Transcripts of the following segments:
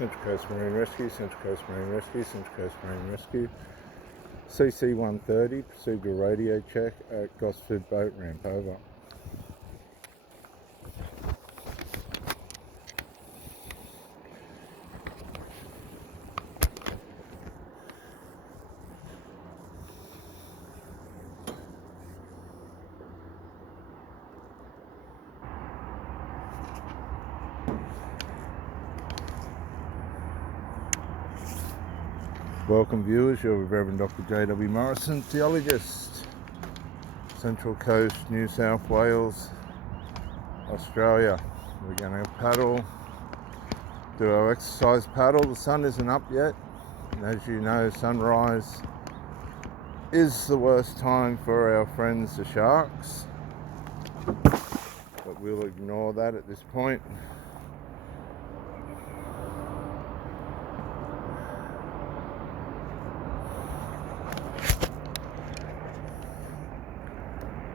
Central Coast Marine Rescue, Central Coast Marine Rescue, Central Coast Marine Rescue. CC 130, procedural radio check at Gosford Boat Ramp, over. Welcome viewers, you're with Reverend Dr. J.W. Morrison, theologist, Central Coast, New South Wales, Australia. We're going to paddle, do our exercise paddle. The sun isn't up yet, and as you know, sunrise is the worst time for our friends the sharks, but we'll ignore that at this point.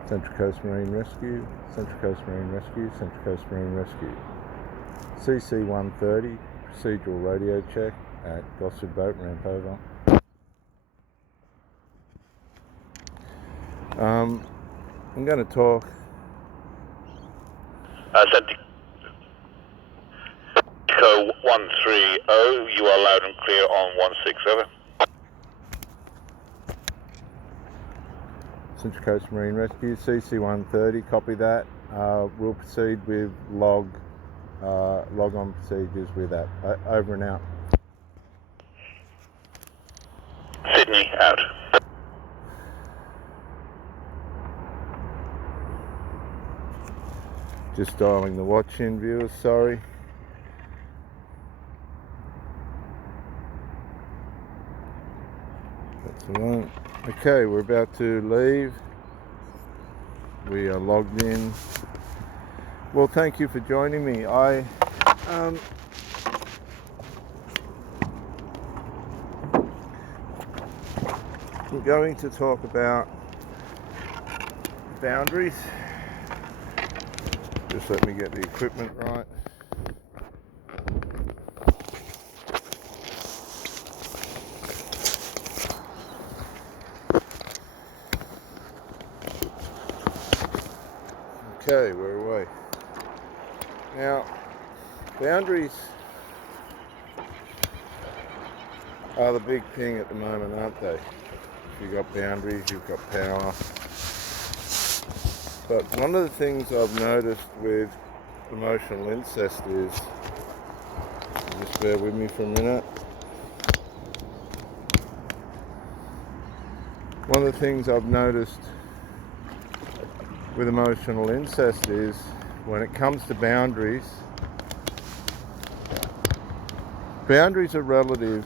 Central Coast Marine Rescue, Central Coast Marine Rescue, Central Coast Marine Rescue. CC 130, procedural radio check at Gosford Boat Ramp, over. I'm going to talk. Central 130, you are loud and clear on 167. Central Coast Marine Rescue, CC 130, copy that. We'll proceed with log on procedures with that. Over and out. Sydney, out. Just dialing the watch in, viewers, sorry. That's the one. Okay, we're about to leave. We are logged in. Well, thank you for joining me. I'm going to talk about boundaries. Just let me get the equipment right. Okay, we're away. Now, boundaries are the big thing at the moment, aren't they? If you've got boundaries, you've got power. But one of the things I've noticed with emotional incest is, just bear with me for a minute. One of the things I've noticed with emotional incest is when it comes to boundaries, boundaries are relative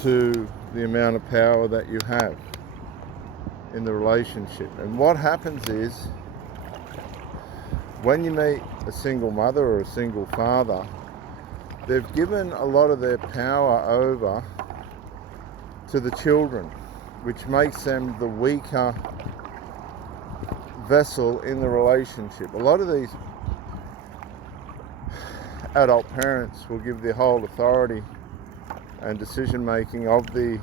to the amount of power that you have in the relationship. And what happens is, when you meet a single mother or a single father, they've given a lot of their power over to the children, which makes them the weaker vessel in the relationship. A lot of these adult parents will give the whole authority and decision making of the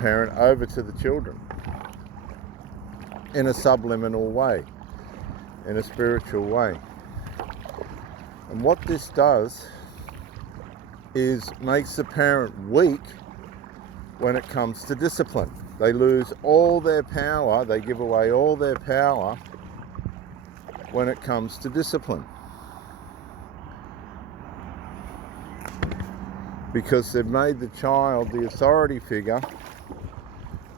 parent over to the children in a subliminal way, in a spiritual way. And what this does is makes the parent weak when it comes to discipline. They lose all their power, they give away all their power when it comes to discipline. Because they've made the child the authority figure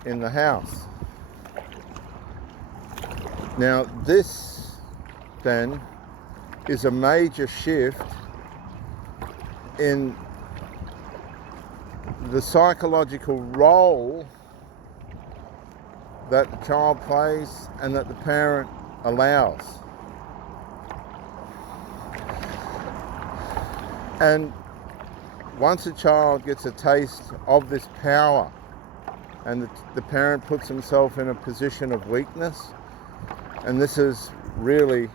in the house. Now this then is a major shift in the psychological role that the child plays and that the parent allows. And once a child gets a taste of this power and the parent puts himself in a position of weakness, and this is really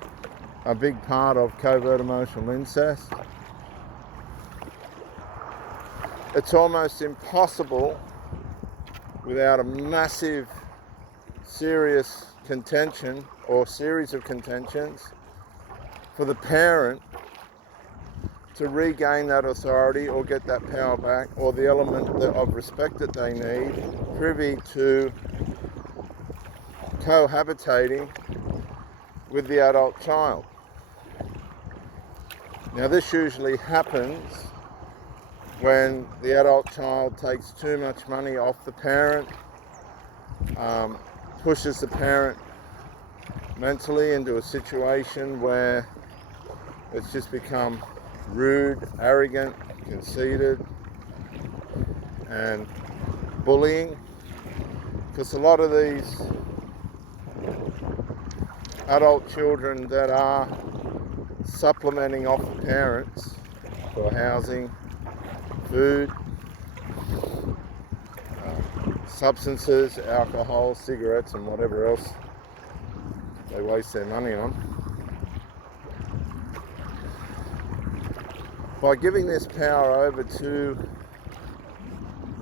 a big part of covert emotional incest. It's almost impossible without a massive, serious contention or series of contentions for the parent to regain that authority or get that power back, or the element of respect that they need, privy to cohabitating with the adult child. Now, this usually happens when the adult child takes too much money off the parent, pushes the parent mentally into a situation where it's just become rude, arrogant, conceited, and bullying. Because a lot of these adult children that are supplementing off the parents for housing, food, substances, alcohol, cigarettes, and whatever else they waste their money on. By giving this power over to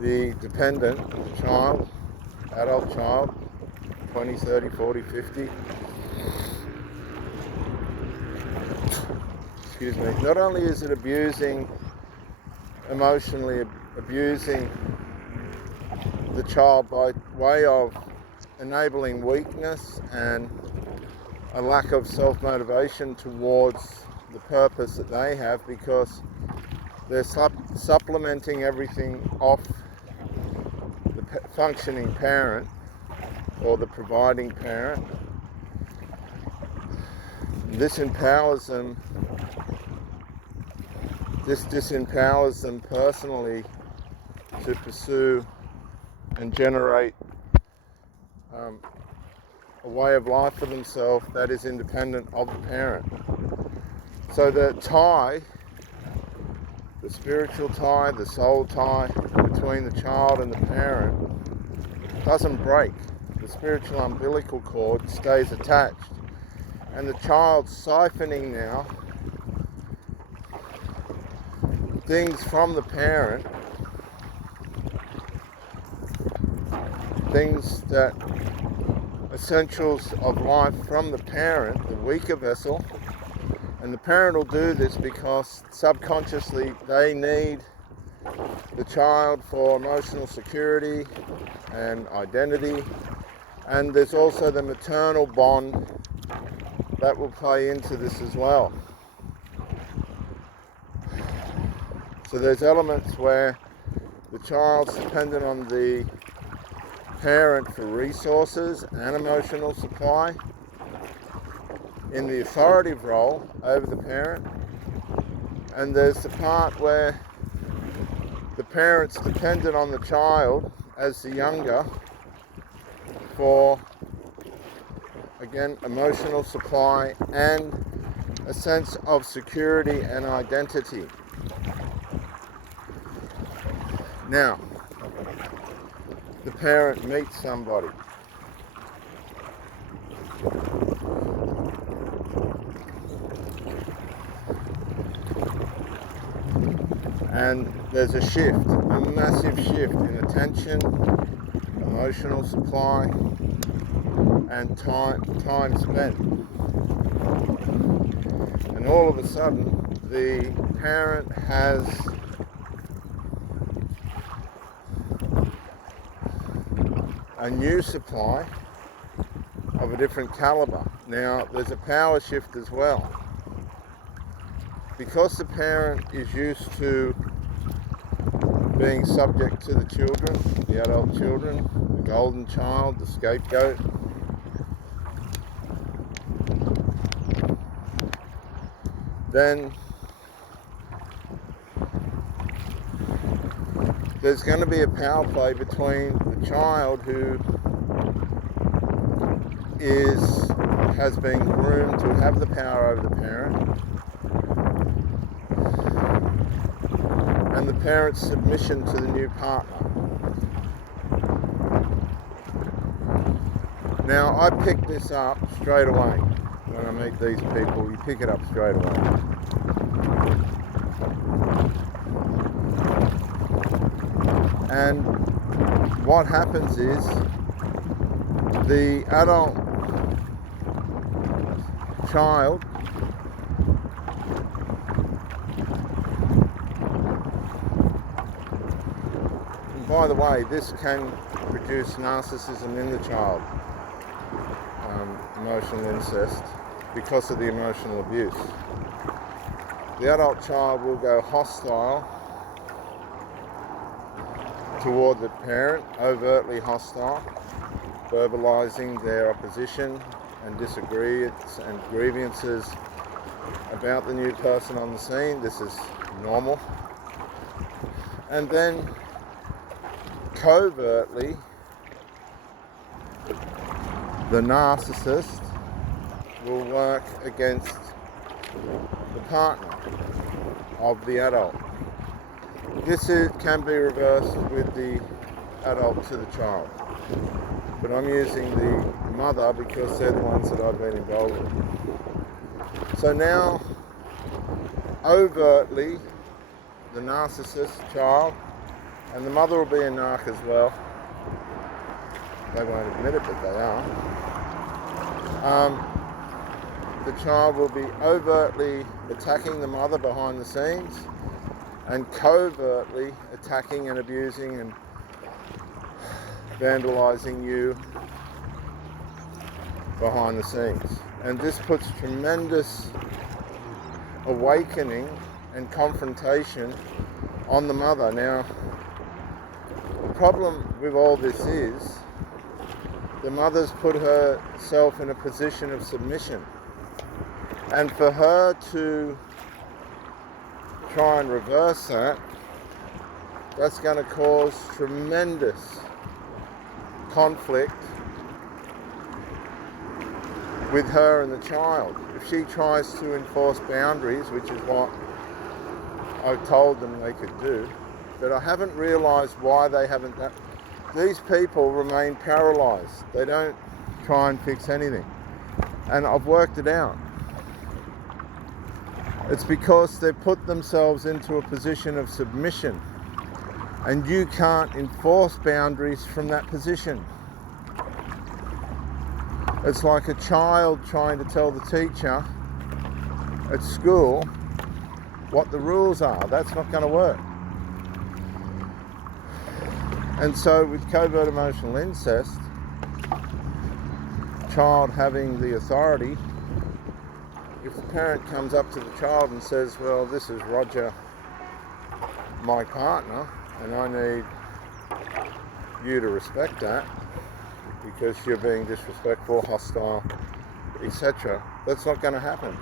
the dependent, the child, adult child, 20, 30, 40, 50, excuse me, not only is it emotionally abusing the child by way of enabling weakness and a lack of self-motivation towards the purpose that they have, because they're supplementing everything off the functioning parent or the providing parent. This empowers them. This disempowers them personally to pursue and generate a way of life for themselves that is independent of the parent. So the tie, the spiritual tie, the soul tie between the child and the parent doesn't break. The spiritual umbilical cord stays attached, and the child's siphoning now things from the parent, things that essentials of life from the parent, the weaker vessel. And the parent will do this because subconsciously they need the child for emotional security and identity. And there's also the maternal bond that will play into this as well. So there's elements where the child's dependent on the parent for resources and emotional supply in the authoritative role over the parent, and there's the part where the parent's dependent on the child as the younger for, again, emotional supply and a sense of security and identity. Now, the parent meets somebody. And there's a shift, a massive shift in attention, emotional supply, and time spent. And all of a sudden, the parent has a new supply of a different caliber. Now, there's a power shift as well. Because the parent is used to being subject to the children, the adult children, the golden child, the scapegoat, then there's going to be a power play between the child who has been groomed to have the power over the parent, and the parent's submission to the new partner. Now, I picked this up straight away. when I meet these people, you pick it up straight away. And what happens is the adult child and by the way, this can produce narcissism in the child, emotional incest, because of the emotional abuse. The adult child will go hostile toward the parent, overtly hostile, verbalizing their opposition and disagreements and grievances about the new person on the scene. This is normal. And then covertly, the narcissist will work against the partner of the adult. This can be reversed with the adult to the child, but I'm using the mother because they're the ones that I've been involved with. So now, overtly, the narcissist child, and the mother will be a narc as well. They won't admit it, but they are. The child will be overtly attacking the mother behind the scenes and covertly attacking and abusing and vandalizing you behind the scenes. And this puts tremendous awakening and confrontation on the mother. Now, the problem with all this is the mother's put herself in a position of submission. And for her to try and reverse that, that's going to cause tremendous conflict with her and the child. If she tries to enforce boundaries, which is what I've told them they could do, but I haven't realised why they haven't done. These people remain paralysed. They don't try and fix anything. And I've worked it out. It's because they've put themselves into a position of submission, and you can't enforce boundaries from that position. It's like a child trying to tell the teacher at school what the rules are. That's not going to work. And so with covert emotional incest, child having the authority, if the parent comes up to the child and says, well, this is Roger, my partner, and I need you to respect that because you're being disrespectful, hostile, etc., that's not going to happen.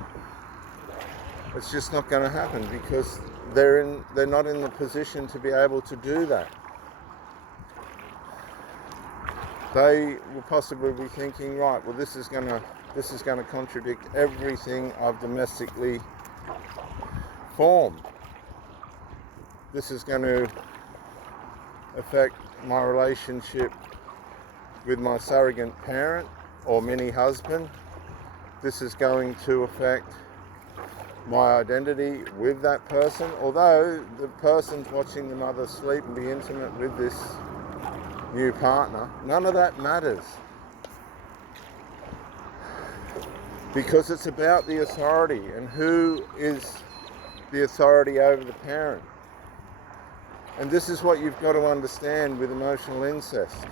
It's just not going to happen because they're not in the position to be able to do that. They will possibly be thinking, right, well, this is going to contradict everything I've domestically formed. This is going to affect my relationship with my surrogate parent or mini husband. This is going to affect my identity with that person, although the person's watching the mother sleep and be intimate with this new partner. None of that matters, because it's about the authority and who is the authority over the parent. And this is what you've got to understand with emotional incest.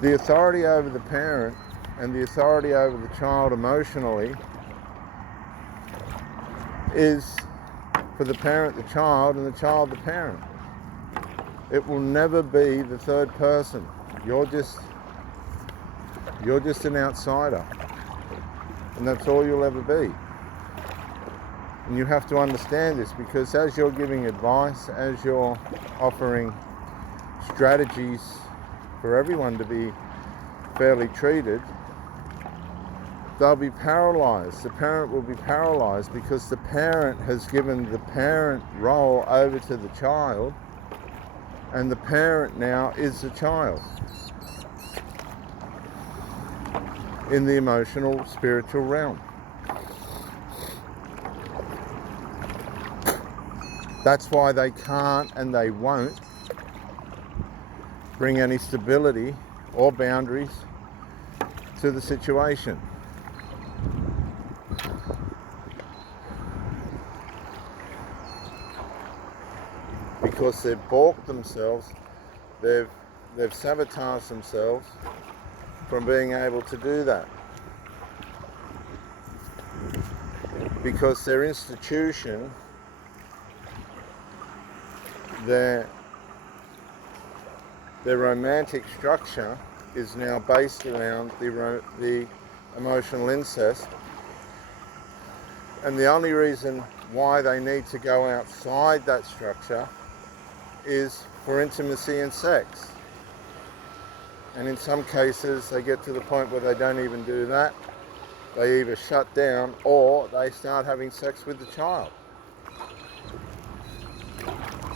The authority over the parent and the authority over the child emotionally is for the parent the child and the child the parent. It will never be the third person. You're just an outsider, and that's all you'll ever be. And you have to understand this, because as you're giving advice, as you're offering strategies for everyone to be fairly treated, they'll be paralyzed. The parent will be paralyzed because the parent has given the parent role over to the child, and the parent now is the child. in the emotional, spiritual realm. That's why they can't and they won't bring any stability or boundaries to the situation. Because they've balked themselves, they've sabotaged themselves from being able to do that. Because their institution, their romantic structure is now based around the emotional incest, and the only reason why they need to go outside that structure is for intimacy and sex. And in some cases they get to the point where they don't even do that. They either shut down or they start having sex with the child,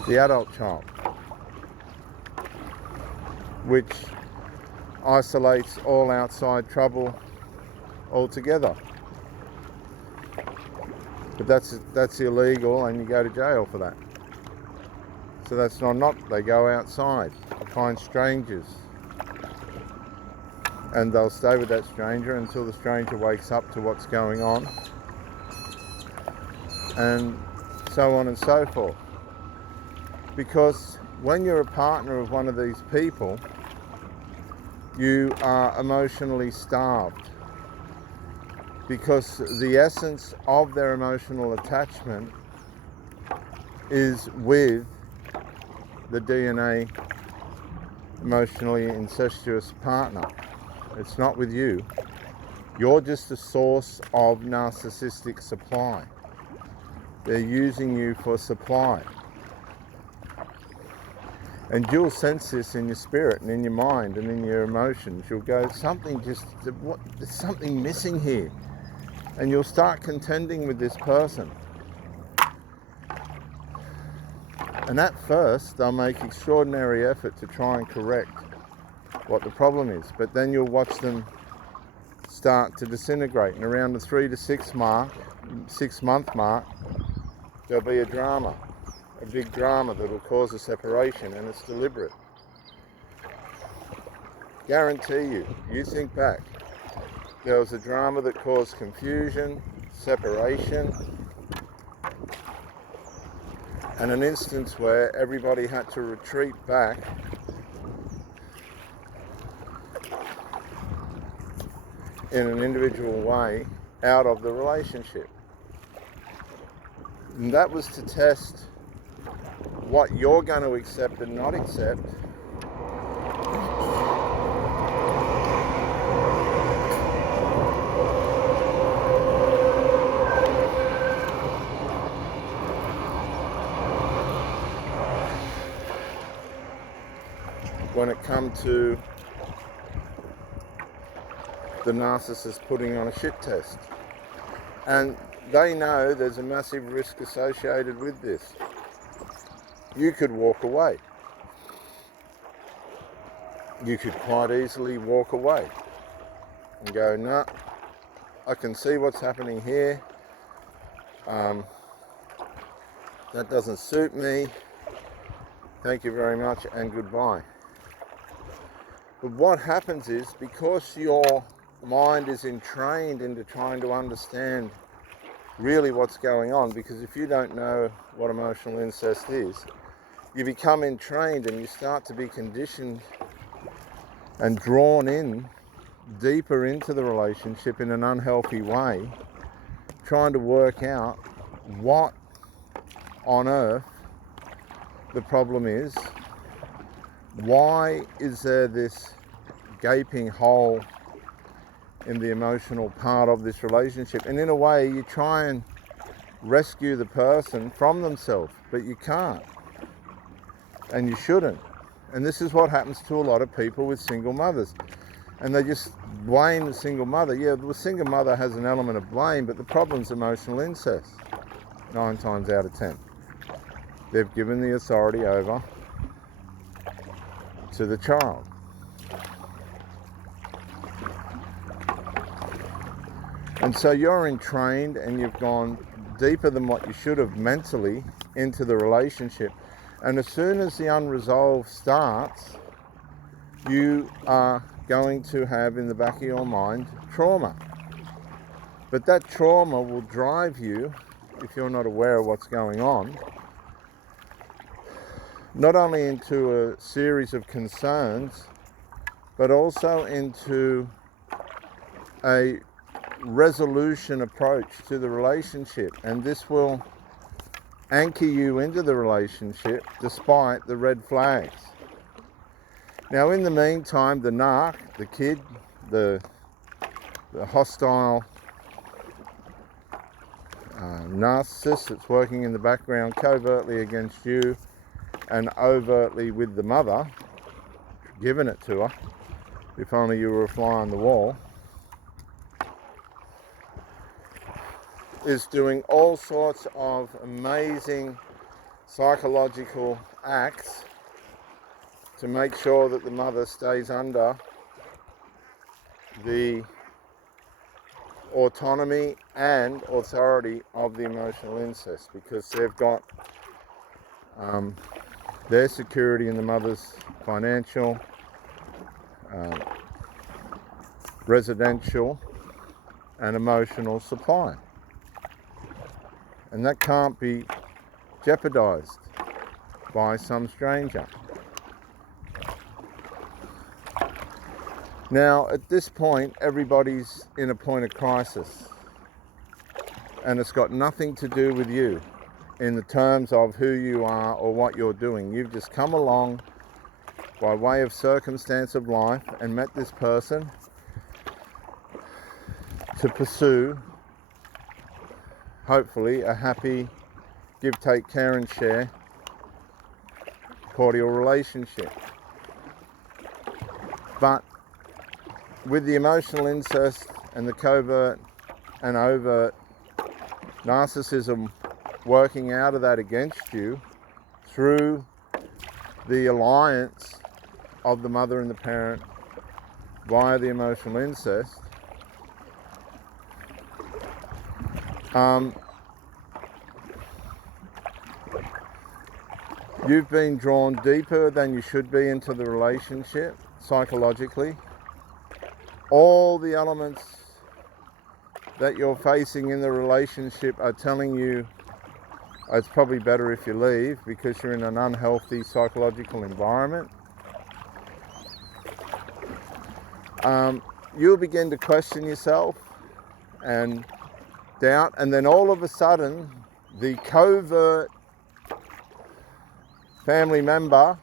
the adult child, which isolates all outside trouble altogether. But that's illegal, and you go to jail for that. So that's not. They go outside to find strangers, and they'll stay with that stranger until the stranger wakes up to what's going on, and so on and so forth. Because when you're a partner of one of these people, you are emotionally starved, because the essence of their emotional attachment is with the DNA emotionally incestuous partner. It's not with you. You're just a source of narcissistic supply. They're using you for supply. And you'll sense this in your spirit and in your mind and in your emotions. You'll go, there's something missing here. And you'll start contending with this person. And at first, they'll make extraordinary effort to try and correct what the problem is. But then you'll watch them start to disintegrate. And around the 3 to 6 month mark, there'll be a drama. A big drama that will cause a separation, and it's deliberate. Guarantee you think back, there was a drama that caused confusion, separation, and an instance where everybody had to retreat back in an individual way out of the relationship. And that was to test what you're going to accept and not accept when it comes to the narcissist putting on a shit test. And they know there's a massive risk associated with this. You could walk away. You could quite easily walk away and go, no, I can see what's happening here. That doesn't suit me. Thank you very much and goodbye. But what happens is, because your mind is entrained into trying to understand really what's going on, because if you don't know what emotional incest is, you become entrained and you start to be conditioned and drawn in deeper into the relationship in an unhealthy way, trying to work out what on earth the problem is. Why is there this gaping hole in the emotional part of this relationship? And in a way, you try and rescue the person from themselves, but you can't. And you shouldn't. And this is what happens to a lot of people with single mothers. And they just blame the single mother. Yeah, the single mother has an element of blame, but the problem's emotional incest, 9 times out of 10. They've given the authority over to the child. And so you're entrained and you've gone deeper than what you should have mentally into the relationship. And as soon as the unresolved starts, you are going to have in the back of your mind trauma. But that trauma will drive you, if you're not aware of what's going on, not only into a series of concerns, but also into a resolution approach to the relationship. And this will anchor you into the relationship despite the red flags. Now, in the meantime, the narc, the kid, the hostile narcissist that's working in the background covertly against you and overtly with the mother, giving it to her, if only you were a fly on the wall, is doing all sorts of amazing psychological acts to make sure that the mother stays under the autonomy and authority of the emotional incest, because they've got their security in the mother's financial, residential and emotional supply. And that can't be jeopardized by some stranger. Now, at this point, everybody's in a point of crisis, and it's got nothing to do with you in the terms of who you are or what you're doing. You've just come along by way of circumstance of life and met this person to pursue, hopefully, a happy give, take, care and share cordial relationship. But with the emotional incest and the covert and overt narcissism working out of that against you through the alliance of the mother and the parent via the emotional incest, you've been drawn deeper than you should be into the relationship psychologically. All the elements that you're facing in the relationship are telling you it's probably better if you leave because you're in an unhealthy psychological environment. You'll begin to question yourself and doubt, and then all of a sudden the covert family member,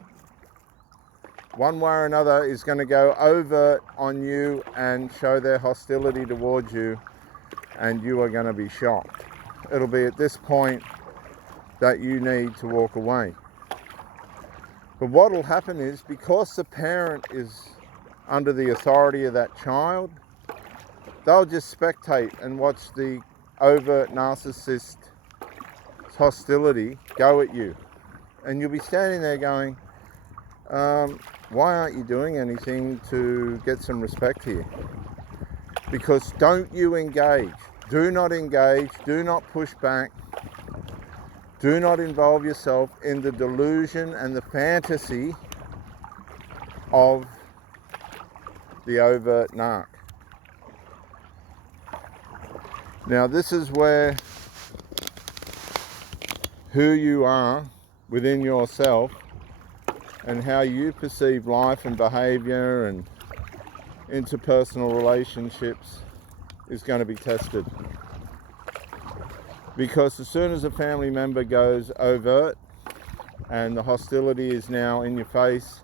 one way or another, is going to go overt on you and show their hostility towards you, and you are going to be shocked. It'll be at this point that you need to walk away. But what will happen is, because the parent is under the authority of that child, they'll just spectate and watch the overt narcissist hostility go at you. And you'll be standing there going, why aren't you doing anything to get some respect here? Because don't you engage. Do not engage. Do not push back. Do not involve yourself in the delusion and the fantasy of the overt narc. Now, this is where who you are within yourself and how you perceive life and behavior and interpersonal relationships is going to be tested. Because as soon as a family member goes overt and the hostility is now in your face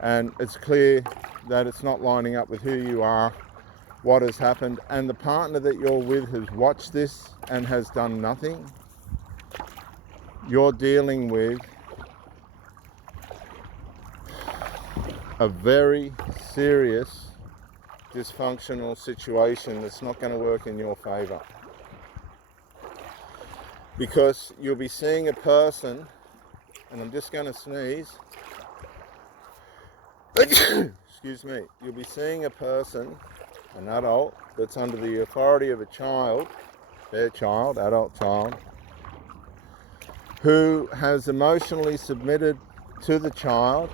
and it's clear that it's not lining up with who you are, what has happened, and the partner that you're with has watched this and has done nothing, you're dealing with a very serious dysfunctional situation that's not going to work in your favor. Because you'll be seeing a person, and I'm just going to sneeze. Excuse me. You'll be seeing a person an adult that's under the authority of a child, their child, adult child, who has emotionally submitted to the child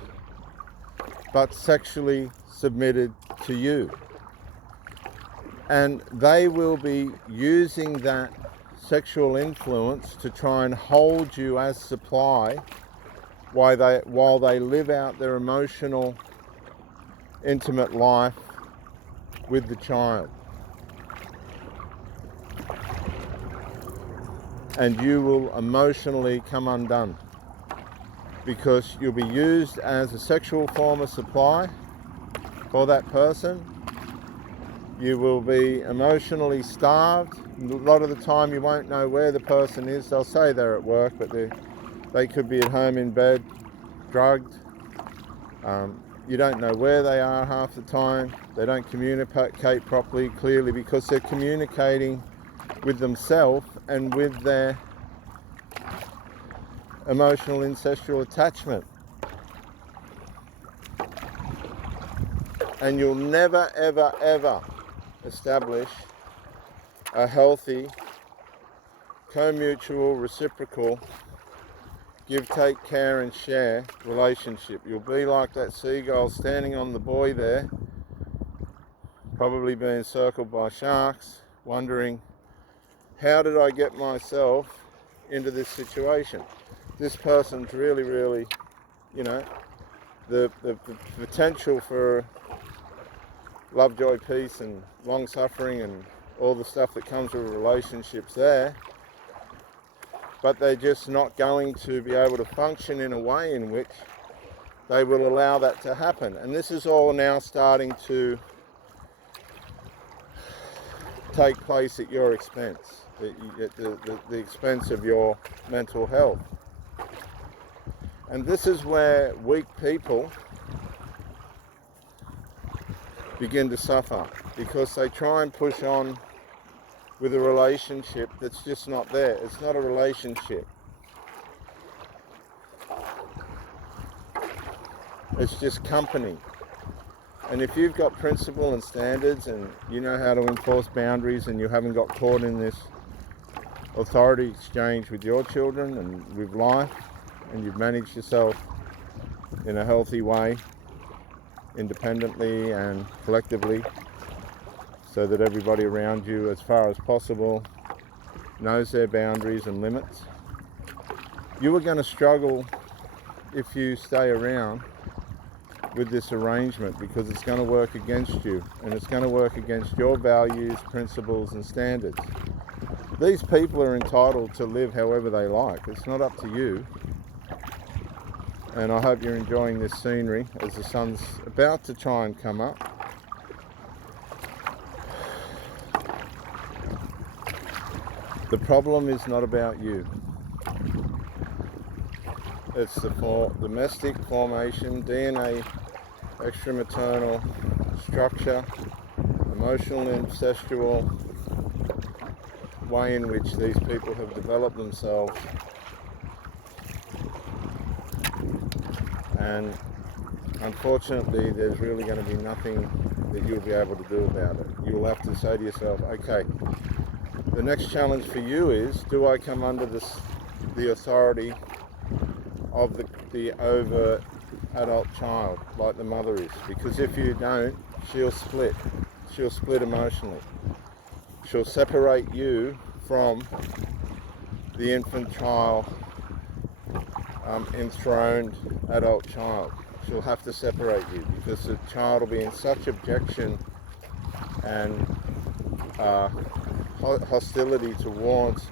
but sexually submitted to you. And they will be using that sexual influence to try and hold you as supply while they live out their emotional, intimate life with the child. And you will emotionally come undone because you'll be used as a sexual form of supply for that person. You will be emotionally starved. A lot of the time you won't know where the person is. They'll say they're at work, but they could be at home in bed, drugged. You don't know where they are half the time. They don't communicate properly, clearly, because they're communicating with themselves and with their emotional incestual attachment. And you'll never, ever, ever establish a healthy, co-mutual, reciprocal, give, take, care and share relationship. You'll be like that seagull standing on the buoy there, probably being circled by sharks, wondering, how did I get myself into this situation? This person's really, really, you know, the potential for love, joy, peace and long suffering and all the stuff that comes with relationships there, but they're just not going to be able to function in a way in which they will allow that to happen. And this is all now starting to take place at your expense, at the expense of your mental health. And this is where weak people begin to suffer, because they try and push on with a relationship that's just not there. It's not a relationship. It's just company. And if you've got principle and standards and you know how to enforce boundaries and you haven't got caught in this authority exchange with your children and with life, and you've managed yourself in a healthy way, independently and collectively, so that everybody around you, as far as possible, knows their boundaries and limits, you are going to struggle if you stay around with this arrangement, because it's going to work against you and it's going to work against your values, principles and standards. These people are entitled to live however they like. It's not up to you. And I hope you're enjoying this scenery as the sun's about to try and come up. The problem is not about you. It's the domestic formation, DNA, extramaternal structure, emotional incestual way in which these people have developed themselves. And unfortunately, there's really going to be nothing that you'll be able to do about it. You'll have to say to yourself, okay, the next challenge for you is, do I come under the authority of the overt adult child like the mother is? Because if you don't, she'll split. She'll split emotionally. She'll separate you from the infantile, enthroned adult child. She'll have to separate you, because the child will be in such objection and hostility towards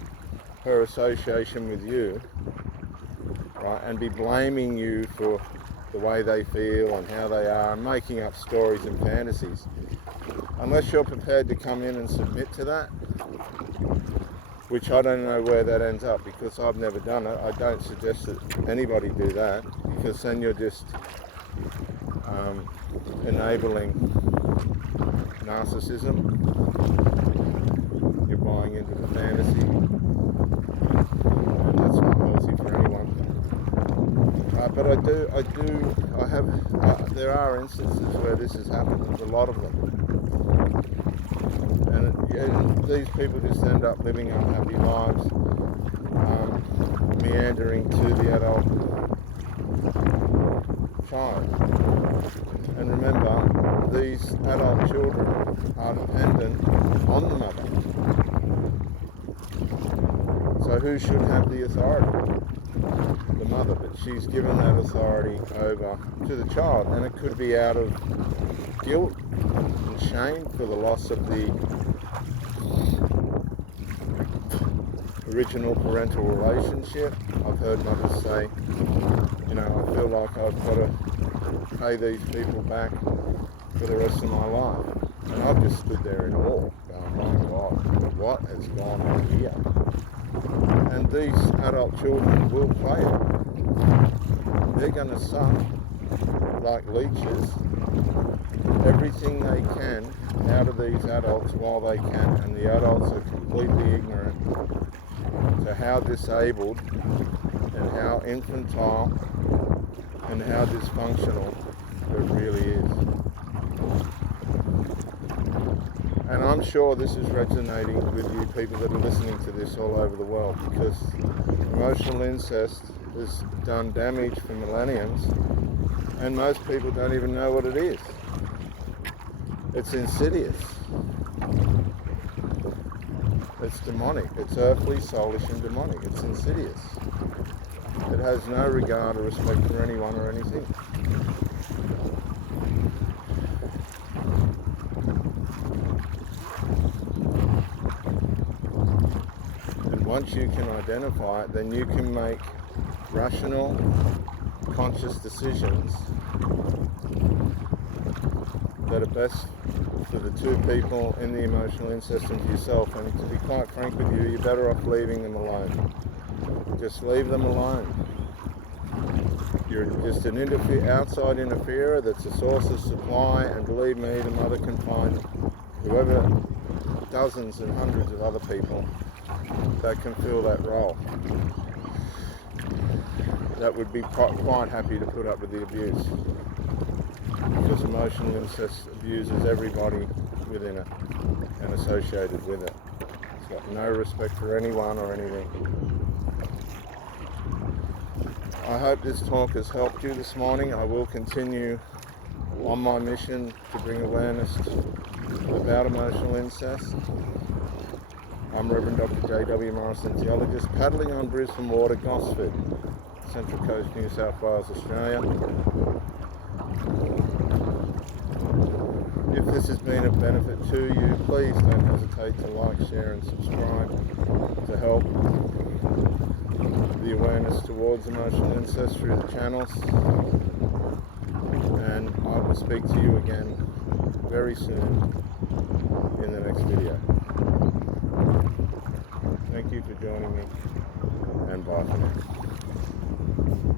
her association with you, right, and be blaming you for the way they feel and how they are, and making up stories and fantasies. Unless you're prepared to come in and submit to that, which I don't know where that ends up, because I've never done it. I don't suggest that anybody do that, because then you're just enabling narcissism. You're buying into the fantasy, and that's not healthy for anyone. But there are instances where this has happened. There's a lot of them. And these people just end up living unhappy lives, meandering to the adult child. And remember, these adult children are dependent on the mother. So who should have the authority? The mother, but she's given that authority over to the child, and it could be out of guilt and shame for the loss of the original parental relationship. I've heard mothers say, you know, I feel like I've got to pay these people back for the rest of my life. And I've just stood there in awe, going, my God, what has gone on here? And these adult children will play it. They're going to suck like leeches everything they can out of these adults while they can, and the adults are completely ignorant to how disabled and how infantile and how dysfunctional it really is. And I'm sure this is resonating with you people that are listening to this all over the world, because emotional incest has done damage for millenniums, and most people don't even know what it is. It's insidious. It's demonic. It's earthly, soulish, and demonic. It's insidious. It has no regard or respect for anyone or anything. Once you can identify it, then you can make rational, conscious decisions that are best for the two people in the emotional incest and for yourself. And to be quite frank with you, you're better off leaving them alone. Just leave them alone. You're just an outside interferer that's a source of supply, and believe me, the mother can find whoever, dozens and hundreds of other people that can fill that role, that would be quite happy to put up with the abuse, because emotional incest abuses everybody within it and associated with it. It's got no respect for anyone or anything. I hope this talk has helped you this morning. I will continue on my mission to bring awareness about emotional incest. I'm Reverend Dr. J.W. Morrison, theologist, paddling on Brisbane Water, Gosford, Central Coast, New South Wales, Australia. If this has been of benefit to you, please don't hesitate to like, share and subscribe to help the awareness towards emotional incest through the channels. And I will speak to you again very soon in the next video. Thank you for joining me, and bye for now.